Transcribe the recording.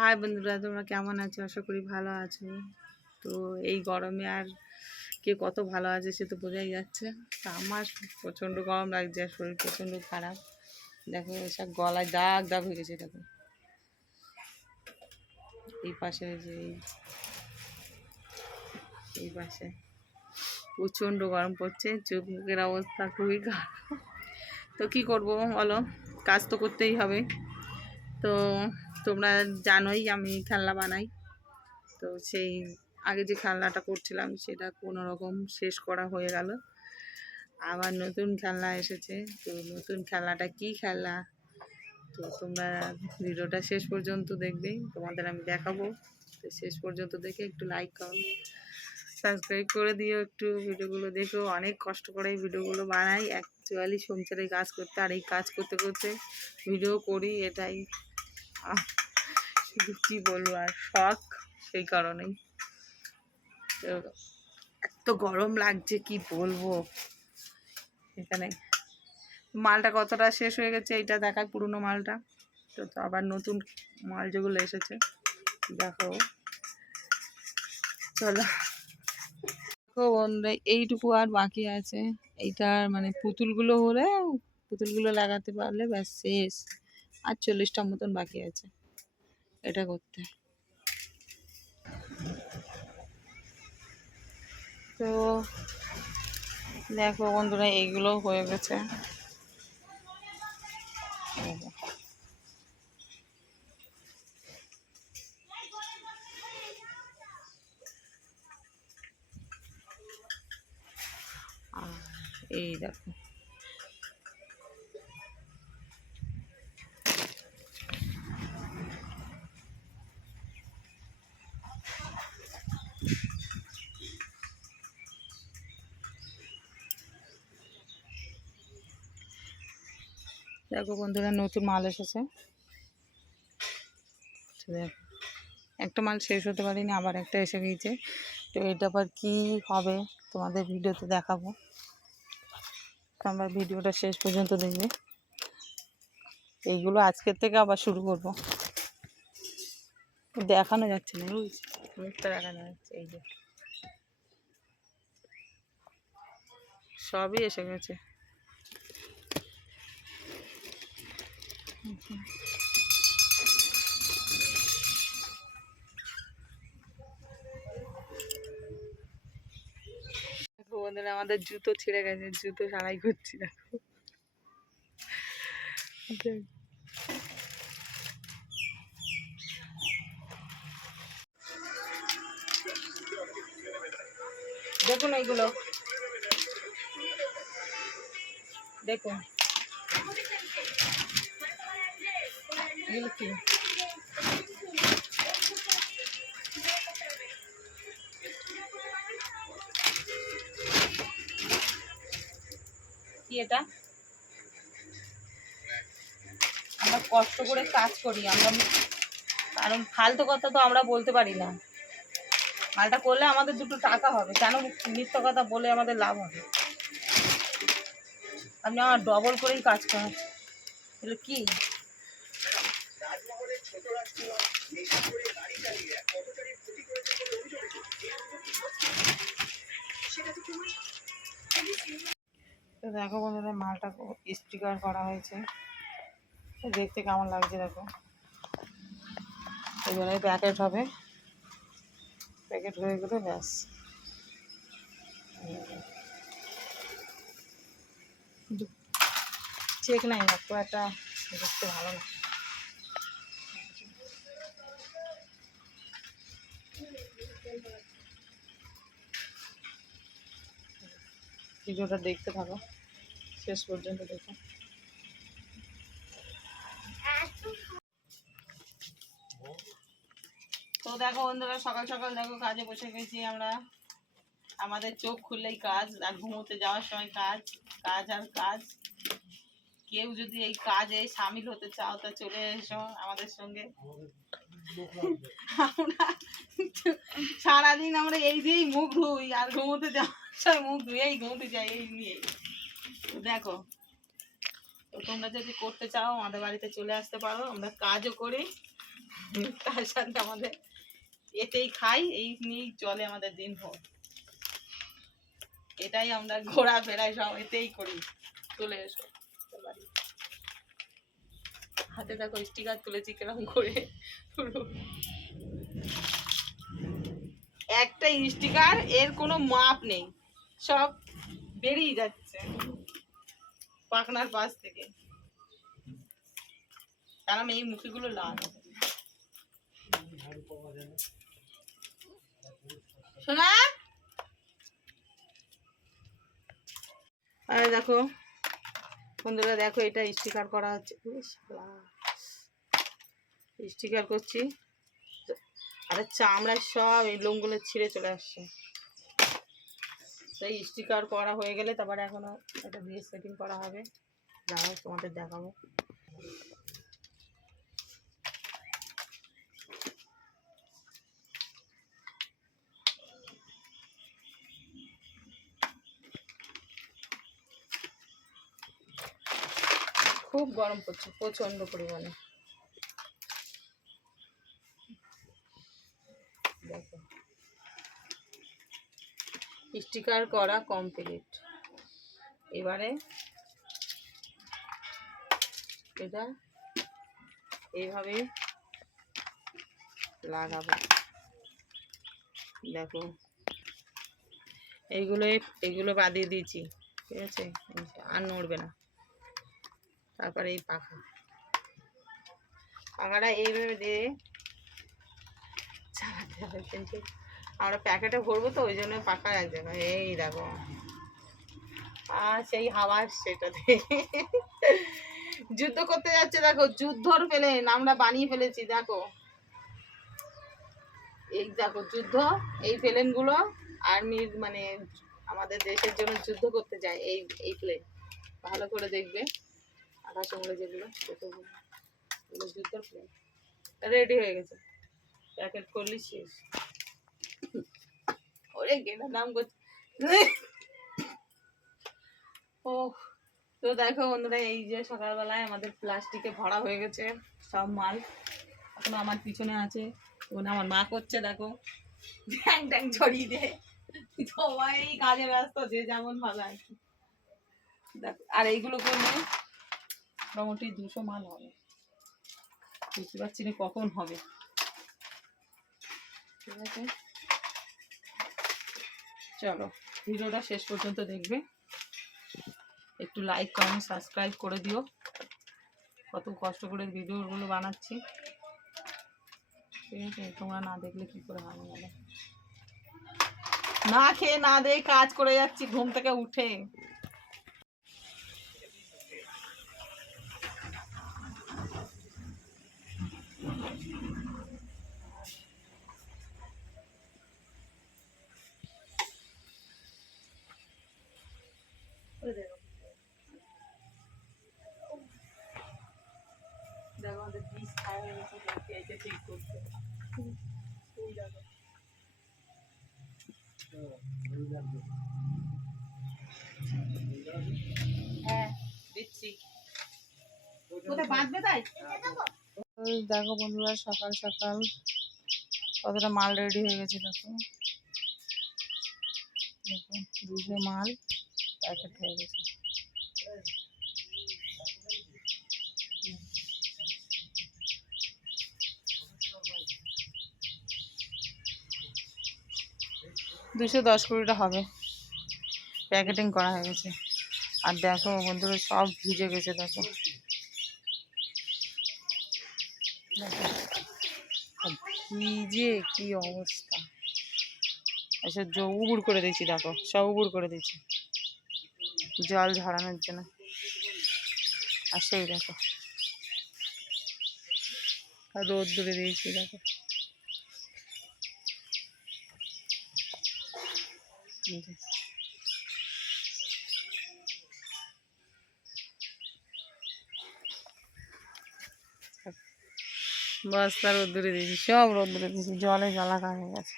High বন্ধুরা, তোমরা কেমন আছো? আশা করি ভালো আছো। তো এই গরমে আর কে কত ভালো আছে সে তো বোঝাই যাচ্ছে। তা আমার প্রচণ্ড গরম লাগছে আর শরীর প্রচণ্ড খারাপ। দেখো, এসব গলায় দাগ দাগ হয়ে গেছে, দেখো। এই পাশে যে এই পাশে প্রচণ্ড গরম পড়ছে, চোখ মুখের অবস্থা খুবই খারাপ। তো কি করব বলো? কাজ তো করতেই হবে। তো তোমরা জানোই আমি খেলনা বানাই। তো সেই আগে যে খেলনাটা করছিলাম সেটা কোনো রকম শেষ করা হয়ে গেল। আবার নতুন খেলনা এসেছে। তো নতুন খেলনাটা কি খেলনা? তো তোমরা ভিডিওটা শেষ পর্যন্ত দেখবে। তোমাদের আমি দেখাবো। তো শেষ পর্যন্ত দেখে একটু লাইক করো। সাবস্ক্রাইব করে দিও একটু ভিডিওগুলো দেখো। অনেক কষ্ট করে এই ভিডিওগুলো বানাই। অ্যাকচুয়ালি সংসারে কাজ করতে আর এই কাজ করতে করতে ভিডিও করি এটাই। শুধু কী বলব আর শখ, সেই কারণেই। এত গরম লাগছে, কি বলব? এখানে মালটা কতটা শেষ হয়ে গেছে, এইটা দেখায় পুরনো মালটা। তো আবার নতুন মাল যেগুলো এসেছে দেখো চলো। বন্ধুরা, এইটুকু আর বাকি আছে। এইটার মানে পুতুলগুলো হলে পুতুলগুলো লাগাতে পারলে ব্যাস শেষ। আর চল্লিশটা মতন বাকি আছে। এটা করতে। তো দেখো বন্ধুরা এইগুলো হয়ে গেছে। এই দেখো। দেখো বন্ধুরা, নতুন মাল এসেছে। একটা মাল শেষ হতে পারিনি, আবার একটা এসে গিয়েছে। তো এটা আবার কী হবে তোমাদের ভিডিওতে দেখাবো। তোমরা ভিডিওটা শেষ পর্যন্ত দেখবে। এইগুলো আজকের থেকে আবার শুরু করব। দেখানো যাচ্ছে না মুখটা দেখানো যাচ্ছে, এই যে। সবই এসে গেছে। বন্ধুরা আমাদের জুতো ছিঁড়ে গেছে জুতো সারাই করছি দেখো। দেখুন এইগুলো। দেখুন। কি এটা? আমরা কষ্ট করে কাজ করি, আমরা কারণ ফালতু কথা তো আমরা বলতে পারি না। মালটা করলে আমাদের দুটো টাকা হবে, কেন মিথ্যা কথা বলে আমাদের লাভ হবে? আপনি আমার ডবল করেই কাজ করেন এগুলো কি? তো দেখো বন্ধুরা, মালটা স্টিকার করা হয়েছে। দেখতে কেমন লাগছে দেখো। এবারে প্যাকেট হবে। প্যাকেট হয়ে গেলে, ব্যাস। চেক নাই না তো একটা দেখতে ভালো না। ভিডিওটা দেখতে থাকো। শেষ পর্যন্ত দেখো। তো দেখো বন্ধুরা, সকাল সকাল দেখো কাজে বসে গেছি আমরা। আমাদের চোখ খুললেই কাজ আর ঘুমোতে যাওয়ার সময় কাজ কাজ আর কাজ। কেউ যদি এই কাজে সামিল হতে চাও, তা চলে এসো আমাদের সঙ্গে। আমরা সারাদিন আমরা এই দিয়েই মুখ ধুই, আর ঘুমোতে যাওয়ার মুখ ধুয়েই ঘুমোতে যাই এই নিয়ে। দেখো, তো তোমরা যদি করতে চাও, আমাদের বাড়িতে চলে আসতে পারো, আমরা কাজও করি। তার সাথে আমাদের এতেই খাই, এই নিয়েই চলে আমাদের দিন ভর এটাই আমরা ঘোরাফেরাই সব এতেই করি। চলে এসো। হাতে দেখো স্টিকার তুলেছি কীরকম করে। একটা স্টিকার এর কোনো মাপ নেই। সব বেরিয়ে যাচ্ছে পাখনার পাশ থেকে। কারণ এই মুখিগুলো লাল। শোনা আরে দেখো বন্ধুরা, দেখো এটা স্টিকার করা হচ্ছে। স্টিকার করছি। আর চামড়ার সব এই লোমগুলো ছিঁড়ে চলে আসছে। সেই স্টিকার করা হয়ে গেলে তারপরে এখনও এটা দিয়ে সেটিং করা হবে। যা তোমাদের দেখাবো। খুব গরম পড়ছে প্রচণ্ড পরিমাণে। দেখো। স্টিকার করা কমপ্লিট। এবারে এটা এইভাবে লাগাবো। দেখো। এইগুলো এইগুলো বাদিয়ে দিয়েছি, ঠিক আছে? আর নড়বে না। তারপরে এই পাখা। পাখাটা এইভাবে দিয়ে চালাতে হবে, কিন্তু আমরা প্যাকেটে ভরবো তো, ওই জন্য পাখা এক জায়গায় এই দেখো। আর সেই হাওয়া সেটাতে যুদ্ধ করতে যাচ্ছে, দেখো, যুদ্ধর প্লেন আমরা বানিয়ে ফেলেছি, দেখো। এই দেখো, যুদ্ধ, এই প্লেনগুলো আর্মির মানে আমাদের দেশের জন্য যুদ্ধ করতে যায়, এই এই প্লেন ভালো করে দেখবে। আকাশমূলে যেগুলো সেগুলো যুদ্ধর প্লেন রেডি হয়ে গেছে। প্যাকেট করলি শেষ। ওরে গেটার নাম করছে ও তো দেখো বন্ধুরা, এই যে সকালবেলায় আমাদের প্লাস্টিকে ভরা হয়ে গেছে সব মাল। এখন আমার পিছনে আছে। ওখানে আমার মা করছে, দেখো। ড্যাং ড্যাং ছড়িয়ে দে সবাই কাজে ব্যস্ত, যে যেমন ভালো আর কি। দেখো, আর এইগুলো করলে মোটামুটি দুশো মাল হবে। বুঝতে পারছি না কখন হবে। ঠিক আছে? চলো, ভিডিওটা শেষ পর্যন্ত দেখবে। একটু লাইক কমেন্ট সাবস্ক্রাইব করে দিও। কত কষ্ট করে ভিডিওগুলো বানাচ্ছি। ঠিক আছে? তোমরা না দেখলে কি করে হবে না খেয়ে না দিয়ে কাজ করে যাচ্ছি, ঘুম থেকে উঠে। হ্যাঁ দিচ্ছি দেখো বন্ধুরা, সকাল সকাল কতটা মাল রেডি হয়ে গেছে দেখো। দেখো, দুশো মাল প্যাকেট হয়ে গেছে। দুশো দশ কুড়িটা হবে। প্যাকেটিং করা হয়ে গেছে। আর দেখো বন্ধুরা, সব ভিজে গেছে, দেখো। ভিজে কি অবস্থা। আচ্ছা উবুড় করে দিয়েছি, দেখো, সব উবুড় করে দিয়েছি। জল ঝরানোর জন্য। আর সেই দেখো রোদ দূরে দিয়েছি, দেখো এই যে। বস্তা রোদ্দুরে দিয়েছি সব রোদ্দুরে দিয়েছি জলে জলাকার হয়ে গেছে।